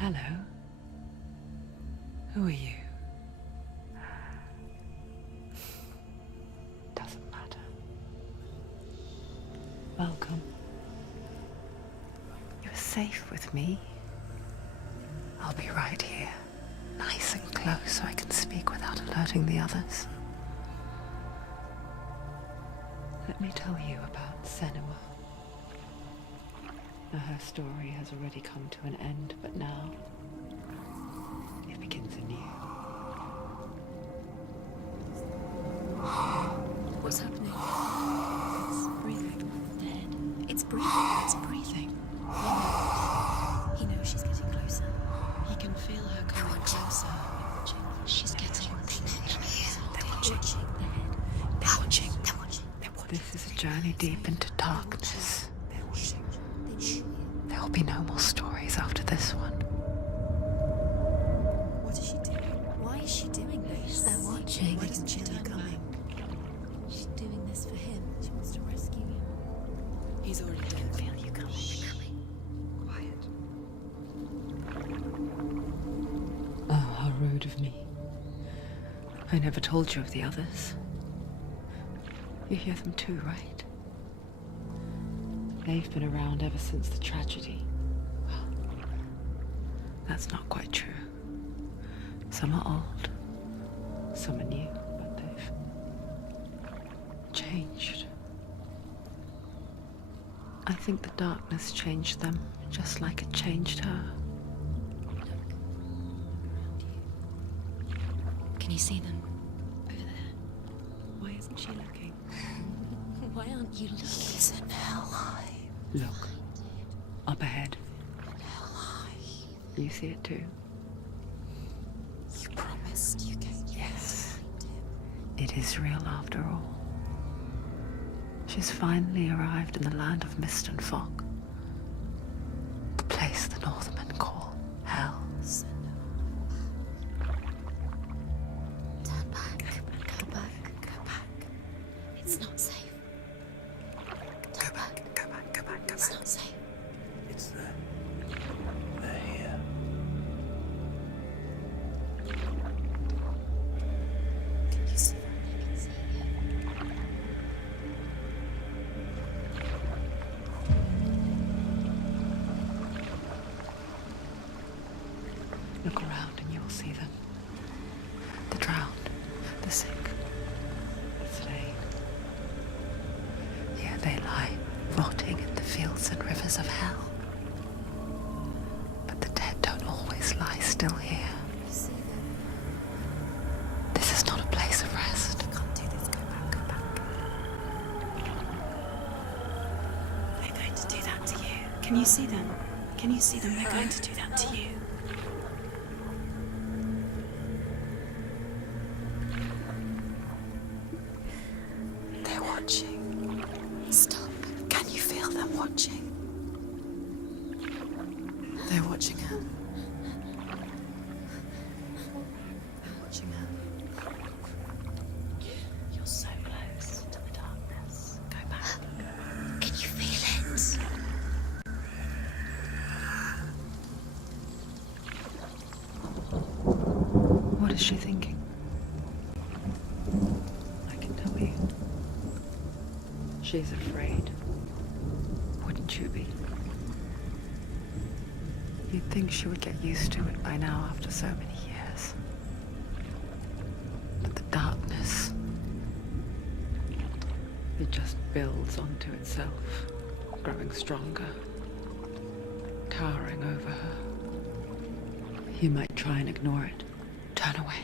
Hello. Who are you? Doesn't matter. Welcome. You're safe with me. I'll be right here, nice and close so I can speak without alerting the others. Let me tell you about Senua. Now, her story has already come to an end, but now it begins anew. What's happening? It's breathing. Dead. It's breathing. It's breathing. He knows she's getting closer. He can feel her coming closer. She's getting closer. They're watching. They're watching. They're watching. This is a journey deep into darkness. They're watching. There will be no more stories after this one. What is she doing? Why is she doing this? They're watching. Why doesn't she turn back? She's doing this for him. She wants to rescue him. He's already dead. I can feel you coming. Quiet. Oh, how rude of me. I never told you of the others. You hear them too, right? They've been around ever since the tragedy. Well, that's not quite true. Some are old, some are new, but they've changed. I think the darkness changed them, just like it changed her. Can you see them? Over there. Why isn't she looking? Why aren't you looking? He's in Hellblade. Look, up ahead. Hellblade. You see it too? You promised you can. Yes. It is real after all. She's finally arrived in the land of mist and fog. The place the Northmen call Hell. Turn back. Go back. Go back. It's not safe. Go back. Go back, go back, go It's back. not safe. It's there. They're here. Can you see them? I can see you. Look around and you'll see them. The drowned, the sick, the slain. Here they lie, rotting in the fields and rivers of hell. But the dead don't always lie still here. You see them? This is not a place of rest. You can't do this. Go back. Go back. They're going to do that to you. Can you see them? Can you see them? They're going to do that to you. They're watching. Stop. Can you feel them watching? They're watching her. They're watching her. You're so close to the darkness. Go back. Can you feel it? What is she thinking? I can tell you. She's afraid. Wouldn't you be? You'd think she would get used to it by now after so many years. But the darkness, it just builds onto itself, growing stronger, towering over her. You might try and ignore it, turn away.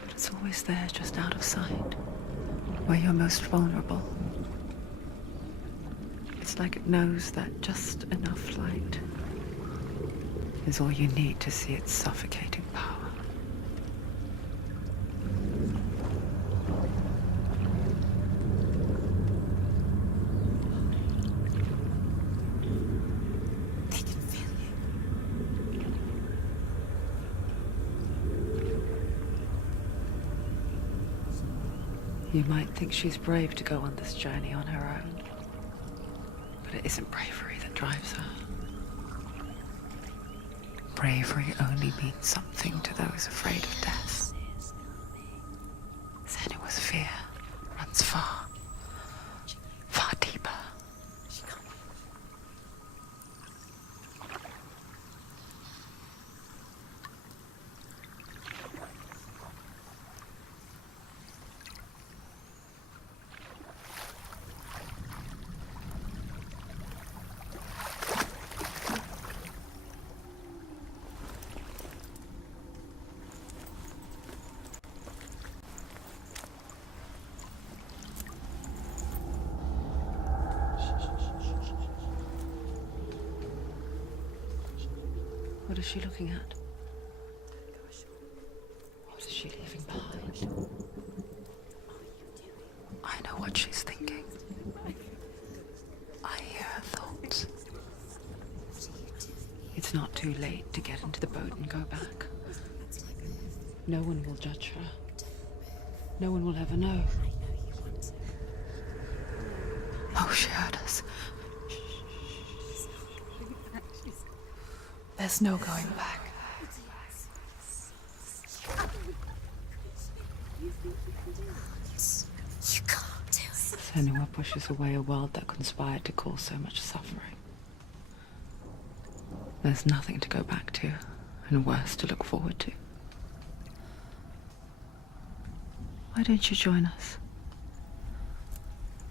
But it's always there, just out of sight, where you're most vulnerable. It's like it knows that just enough light is all you need to see its suffocating power. They can feel you. You might think she's brave to go on this journey on her own, but it isn't bravery that drives her. bravery only means something to those afraid of death. Senua's fear runs far, far deeper. What is she looking at? What is she leaving behind? I know what she's thinking. I hear her thoughts. It's not too late to get into the boat and go back. No one will judge her. No one will ever know. Oh, she heard us. There's no going back. You can't do it. Senua pushes away a world that conspired to cause so much suffering. There's nothing to go back to, and worse to look forward to. Why don't you join us?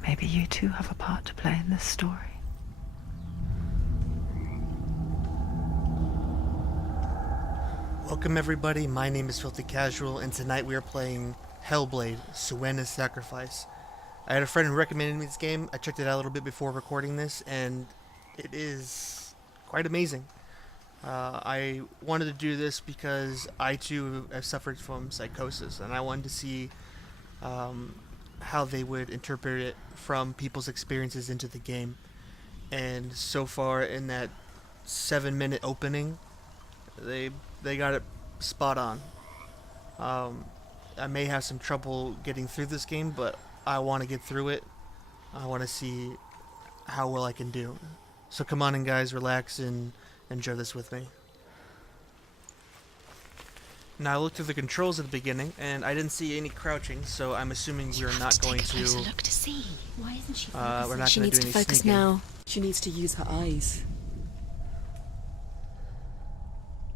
Maybe you too have a part to play in this story. Welcome everybody, my name is Filthy Casual, and tonight we are playing Hellblade, Senua's Sacrifice. I had a friend who recommended me this game. I checked it out a little bit before recording this, and it is quite amazing. I wanted to do this because I too have suffered from psychosis, and I wanted to see how they would interpret it from people's experiences into the game. And so far in that 7-minute opening, they got it spot on. I may have some trouble getting through this game, but I want to get through it. I want to see how well I can do. So come on in, guys, relax and enjoy this with me. Now I looked through the controls at the beginning, and I didn't see any crouching, so I'm assuming we're not going to. Look to see. Why isn't she We're not she going needs to do to any focus sneaking. now. She needs to use her eyes.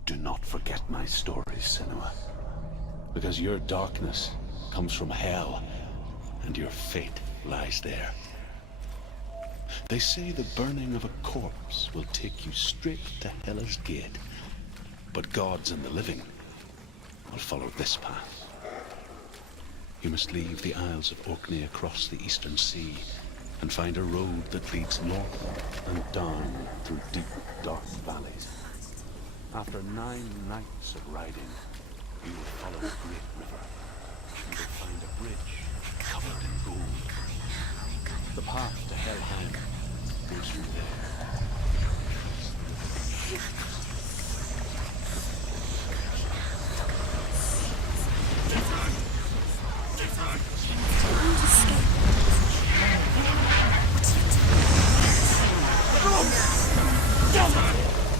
Do not forget my stories, Senua. Because your darkness comes from hell, and your fate lies there. They say the burning of a corpse will take you straight to Hellas Gate, but gods and the living will follow this path. You must leave the Isles of Orkney across the eastern sea, and find a road that leads north and down through deep, dark valleys. After 9 nights of riding, you will follow a great river. You will find a bridge covered in gold. The path to Hellbalde goes through there.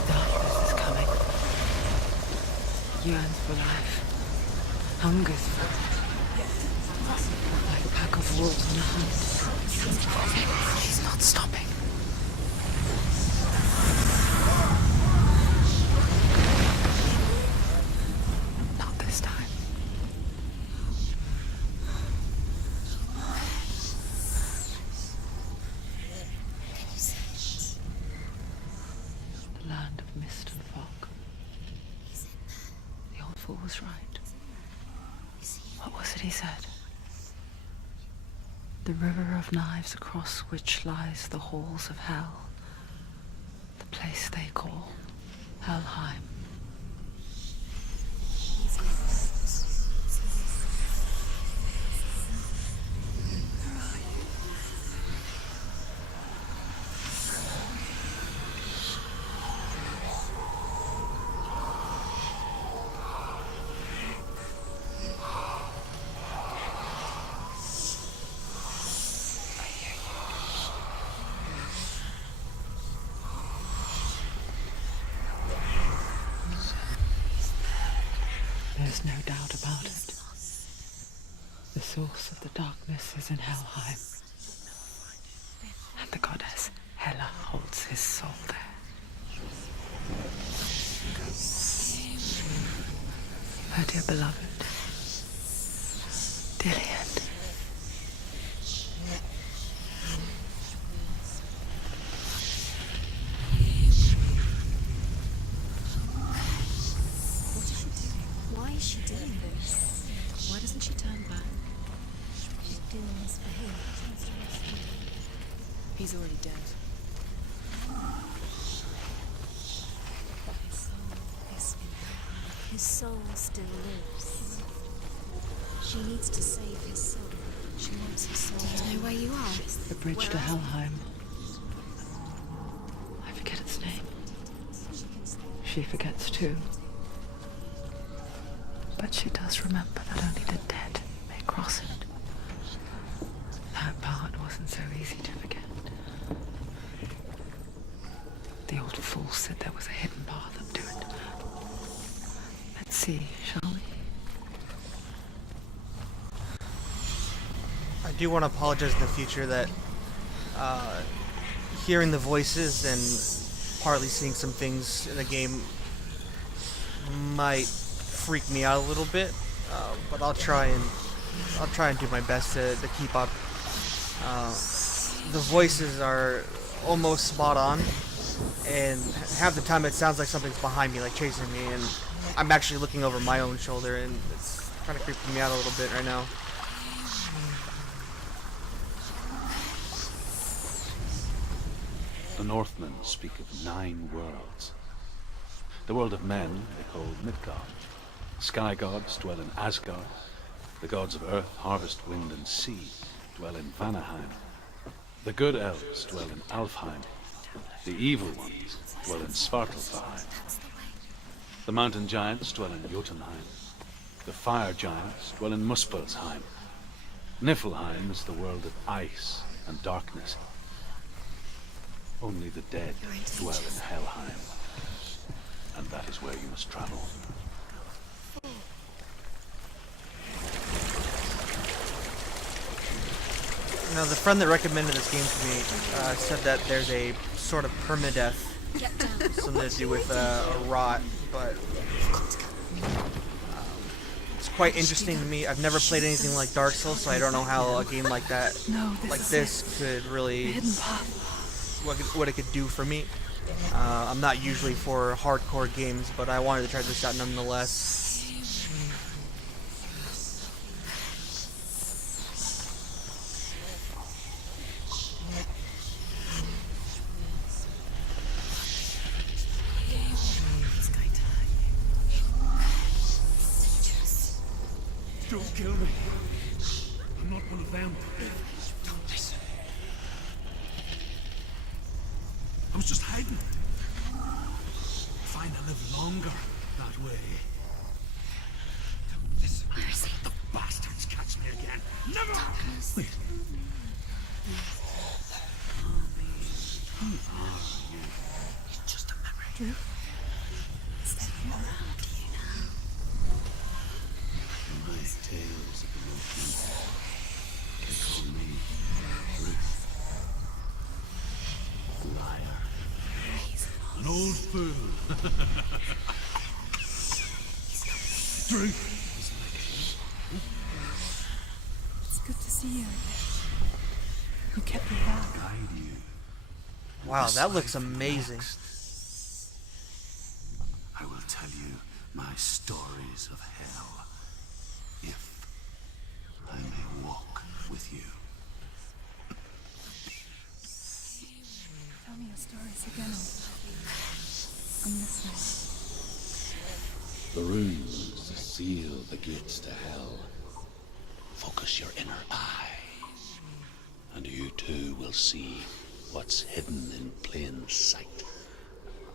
Darkness is coming. Yearns for life. Hungers for it. Like a pack of wolves on a hunt. She's not stopping. Not this time. The land of mist and fog. The old fool was right. What was it he said? The river of knives across which lies the halls of hell. The place they call Helheim. There's no doubt about it. The source of the darkness is in Helheim. And the goddess Hela holds his soul there. Oh, dear beloved. Dillian. What is she doing? Why is she doing this? Why doesn't she turn back? She's doing this for him. He's already dead. His soul still lives. She needs to save his soul. She wants his soul. Do you know where you are? The bridge to Helheim. I forget its name. She forgets too. But she does remember that only the dead may cross it. That part wasn't so easy to forget. The old fool said there was a hidden path up to it. Let's see, shall we? I do want to apologize in the future that hearing the voices and partly seeing some things in the game might freak me out a little bit, but I'll try and do my best to keep up. The voices are almost spot on, and half the time it sounds like something's behind me, like chasing me, and I'm actually looking over my own shoulder, and it's kind of creeping me out a little bit right now. The Northmen speak of 9 worlds. The world of men they call Midgard. Sky gods dwell in Asgard. The gods of earth, harvest, wind, and sea dwell in Vanaheim. The good elves dwell in Alfheim. The evil ones dwell in Svartalfheim. The mountain giants dwell in Jotunheim. The fire giants dwell in Muspelheim. Niflheim is the world of ice and darkness. Only the dead dwell in Helheim. And that is where you must travel. Now, the friend that recommended this game to me said that there's a sort of permadeath, something to do with a rot, but it's quite interesting to me. I've never played anything like Dark Souls, so I don't know how a game like that, like this, could really, what it could do for me. I'm not usually for hardcore games, but I wanted to try this out nonetheless. Don't kill me. I'm not one of them. Don't listen. I was just hiding. Fine, I live longer that way. Don't listen. Where is he? The bastards catch me again. Never! Wait. Who are you? It's just a memory. Drew? Is that you around you now? My tales of the Northmen can call me Ruth. Liar. An old fool. Drew. It's good to see you. You kept me back. Guide you. Wow, that looks amazing. I will tell you my stories of hell, if I may walk with you. Tell me your stories again. I'm listening. The runes that seal the gates to hell. Focus your inner eye, and you too will see what's hidden in plain sight.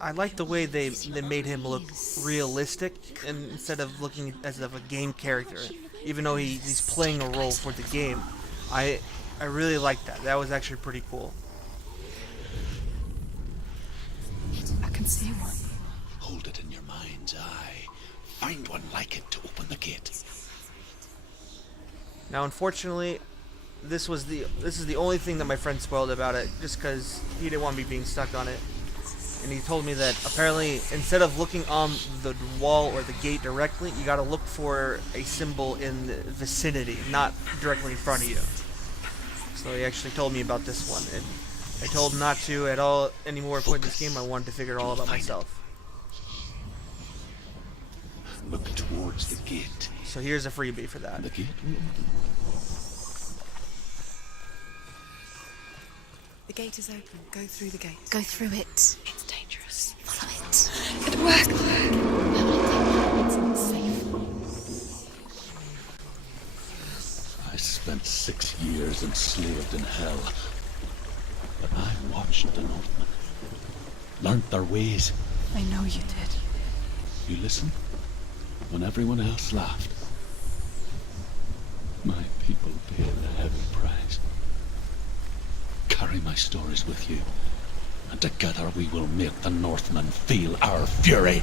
I like the way they made him look realistic, and instead of looking as of a game character, even though he's playing a role for the game. I really like that. That was actually pretty cool. I can see one. Hold it in your mind's eye. find one like it to open the gate. Now, unfortunately, this is the only thing that my friend spoiled about it, just because he didn't want me being stuck on it. And he told me that apparently, instead of looking on the wall or the gate directly, you gotta look for a symbol in the vicinity, not directly in front of you. So he actually told me about this one, and I told him not to at all anymore play this game. I wanted to figure it all out myself. Look towards the gate. So here's a freebie for that. The gate? The gate is open. Go through the gate. Go through it. It's dangerous. Follow it. It worked. It's not safe. I spent 6 years enslaved in hell. But I watched the Northmen. Learnt their ways. I know you did. You listened when everyone else laughed. My people paid a heavy price. Carry my stories with you, and together we will make the Northmen feel our fury.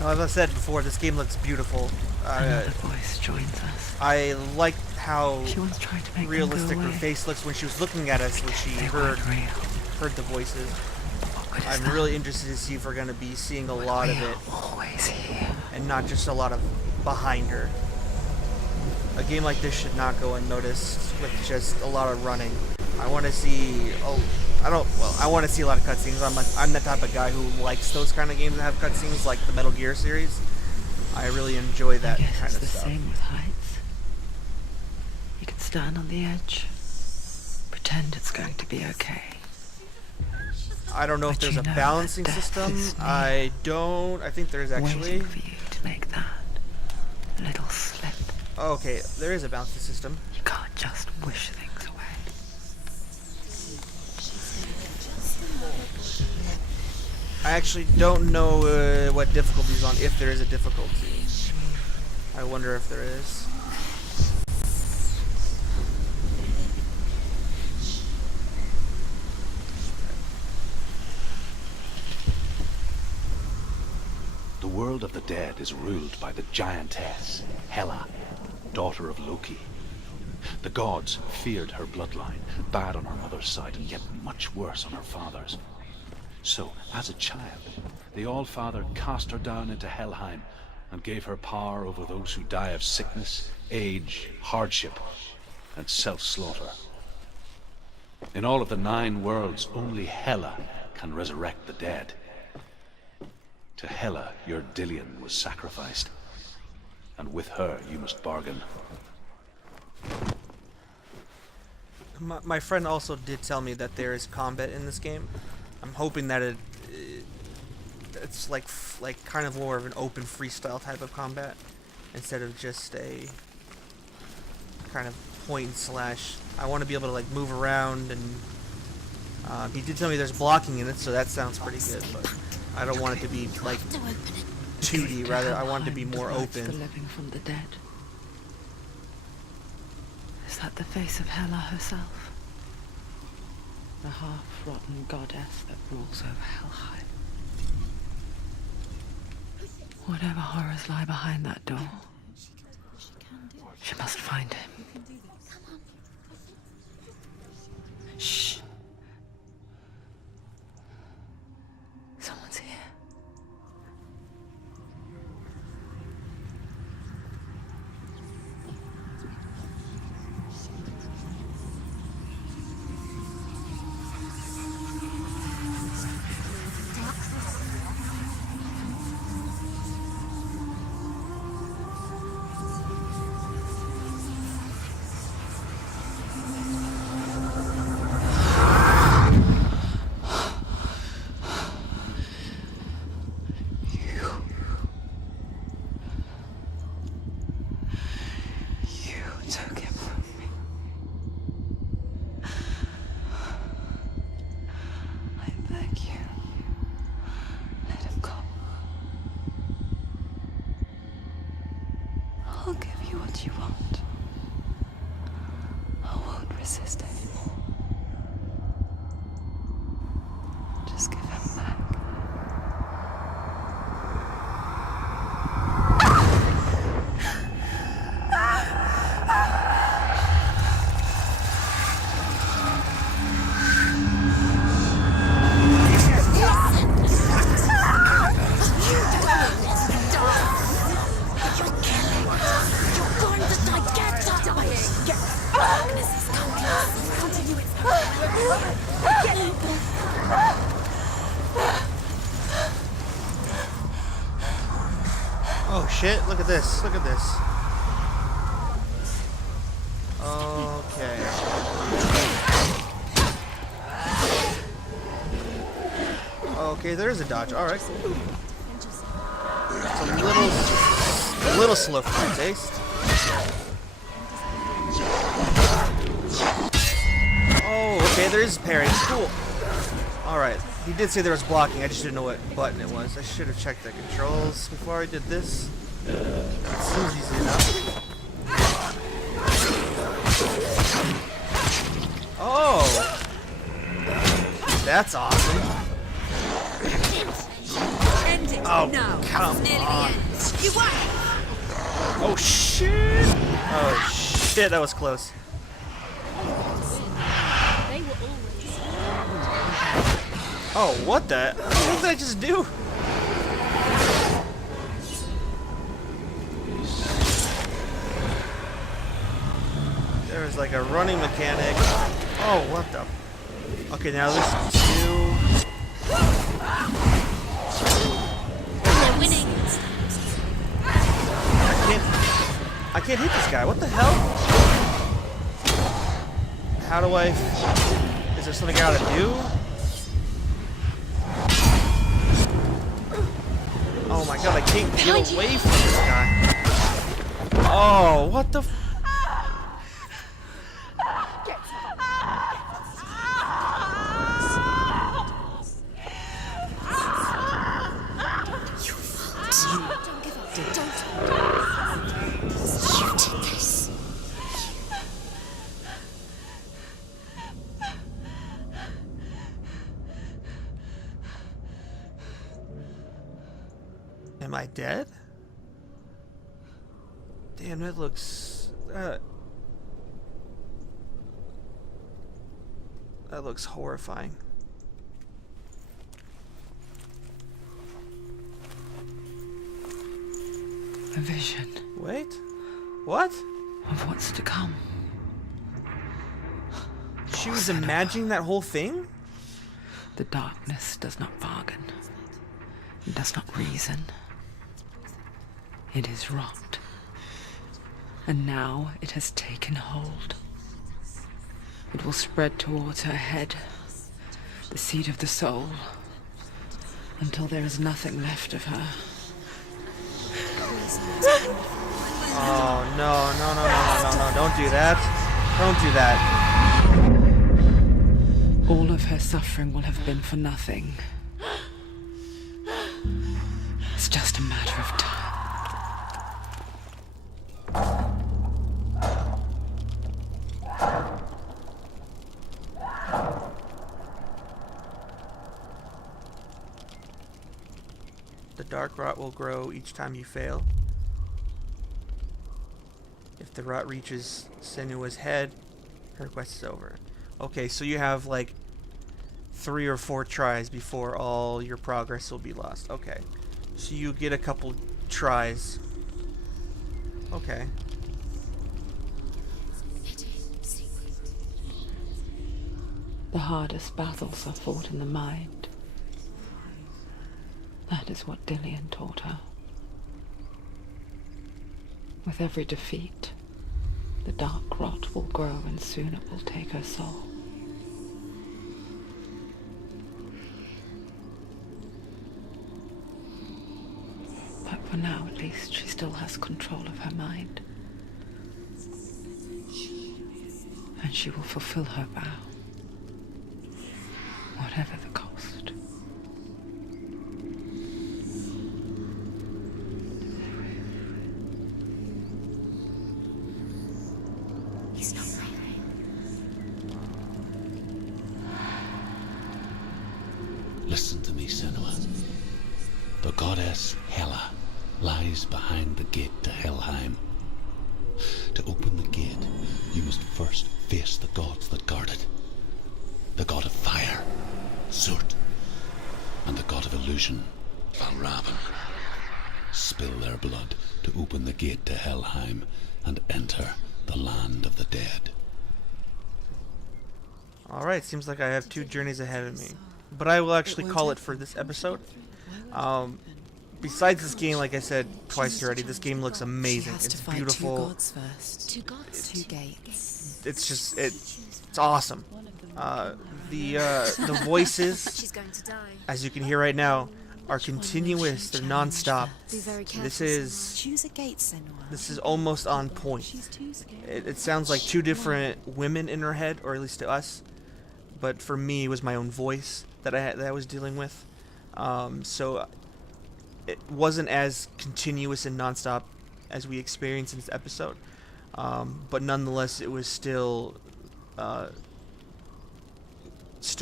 Now, as I said before, this game looks beautiful. Another voice joins us. I liked how She once tried to make realistic them go her away. face looks when she was looking at us when she They heard weren't real. the voices. What good is I'm that? really interested to see if we're going to be seeing a lot of We it, are always here. and not just a lot of behind her. A game like this should not go unnoticed with just a lot of running. I want to see. I want to see a lot of cutscenes. I'm the type of guy who likes those kind of games that have cutscenes, like the Metal Gear series. I really enjoy that I guess kind it's of the stuff. same with heights. You can stand on the edge, pretend it's going to be okay. I don't know if But there's you a know balancing that death system. is near. I don't. I think there's actually. Waiting for you to make that little slip. Oh, okay, there is a balancing system. You can't just wish things away. I actually don't know what difficulty's on, if there is a difficulty. I wonder if there is. The world of the dead is ruled by the giantess, Hela, daughter of Loki. The gods feared her bloodline, bad on her mother's side and yet much worse on her father's. So, as a child, the All-Father cast her down into Helheim and gave her power over those who die of sickness, age, hardship, and self-slaughter. In all of the 9 worlds, only Hela can resurrect the dead. To Hela, your Dillion was sacrificed, and with her you must bargain. My friend also did tell me that there is combat in this game. I'm hoping that it's like kind of more of an open freestyle type of combat instead of just a kind of point and slash. I want to be able to like move around, and he did tell me there's blocking in it, so that sounds pretty good. But I don't want it to be like 2D. Rather, I want it to be more Divides the open. living from the dead. Is that the face of Hela herself? The half-rotten goddess that rules over Helheim. Whatever horrors lie behind that door, she must find him. Shh. Someone's here. You took him from me. I beg you, let him go. I'll give you what you want. I won't resist anymore. Oh shit, look at this, look at this. Okay. Okay, there's a dodge. Alright. It's a little slow for my taste. Oh, okay, there is parry. Cool. Alright. He did say there was blocking, I just didn't know what button it was. I should have checked the controls before I did this. It seems easy enough. Oh! That's awesome. Oh, come on. Oh, shit! Oh, shit, that was close. Oh, what the? What did I just do? There was like a running mechanic. Oh, what the? Okay, now this is two. They're winning. I can't hit this guy. What the hell? How do I? Is there something I gotta do? Oh my god, I can't get away from this guy. Oh, what the f- Don't give up. Don't. You did this. Am I dead? Damn, that looks... that looks horrifying. A vision Wait? What? of what's to come. She was imagining that whole thing? The darkness does not bargain. It does not reason. It is rot. And now it has taken hold. It will spread towards her head, the seat of the soul, until there is nothing left of her. Oh, no, no, no, no, no, no, don't do that. Don't do that. All of her suffering will have been for nothing. It's just a matter of time. The dark rot will grow each time you fail. If the rot reaches Senua's head, her quest is over. Okay, so you have like 3 or 4 tries before all your progress will be lost. Okay. So you get a couple tries. Okay. The hardest battles are fought in the mind. That is what Dillian taught her. With every defeat, the dark rot will grow and soon it will take her soul. But for now, at least, she still has control of her mind. And she will fulfill her vow, whatever the cost. He's not breathing. Listen to me, Senua. The goddess Hela lies behind the gate to Helheim. To open the gate, you must first face the gods that guard it. The god of fire, Surt, and the god of illusion, Valravan. Spill their blood to open the gate to Helheim and enter the land of the dead. Alright, seems like I have 2 journeys ahead of me. But I will actually call it for this episode. Besides this game, like I said twice already, this game looks amazing. It's beautiful. Two gods. Two gates. It's just, it's awesome. The voices, She's going to die. as you can hear right now, are continuous. They're non-stop. Be very careful. This is Choose a gate, Senua. this is almost on point. She's too scared. It sounds like 2 different women in her head, or at least to us. But for me, it was my own voice that I was dealing with. So it wasn't as continuous and nonstop as we experienced in this episode. But nonetheless, it was still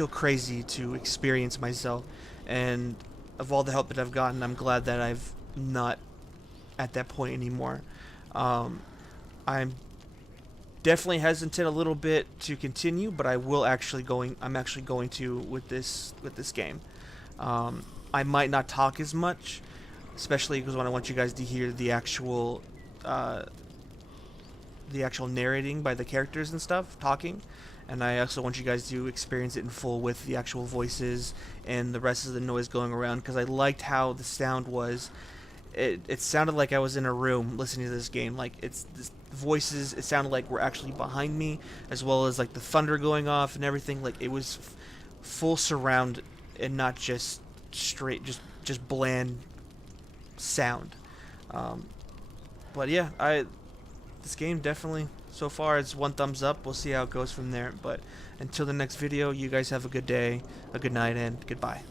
crazy to experience myself. And of all the help that I've gotten, I'm glad that I've not at that point anymore. I'm definitely hesitant a little bit to continue, but I'm actually going to with this game. I might not talk as much, especially because when I want you guys to hear the actual narrating by the characters and stuff talking, and I also want you guys to experience it in full with the actual voices and the rest of the noise going around, because I liked how the sound was. It sounded like I was in a room listening to this game. Like, it's this voices, it sounded like were actually behind me, as well as like the thunder going off and everything. Like, it was full surround and not just straight, just bland sound. But yeah, this game definitely, so far, it's 1 thumbs up. We'll see how it goes from there. But until the next video, you guys have a good day, a good night, and goodbye.